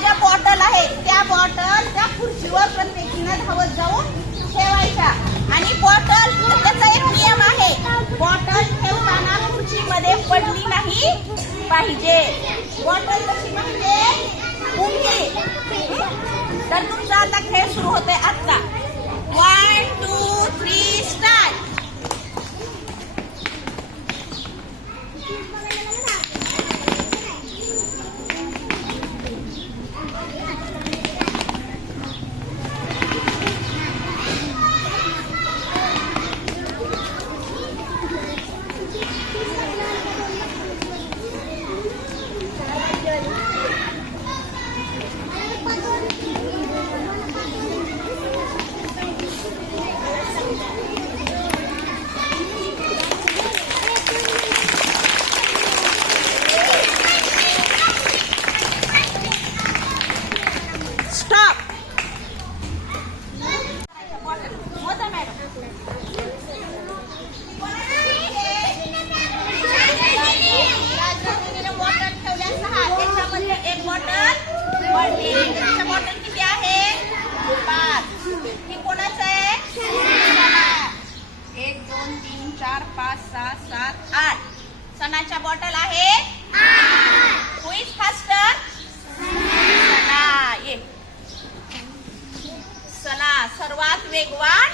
ज्या बॉटल आहेत त्या बॉटल त्या खुर्चीवर प्रत्येकीनं धावत जाऊन ठेवायच्या. आणि बॉटल त्याचा एक नियम आहे. बॉटल ठेवताना खुर्चीमध्ये पडली नाही पाहिजे. बॉटल कशी म्हणजे तर तुमचा आता खेळ सुरू होतोय. चार पाच सहा सात आठ. सणाच्या बॉटल आहेत. हु फास्टर सना ये. सणा सर्वात वेगवान?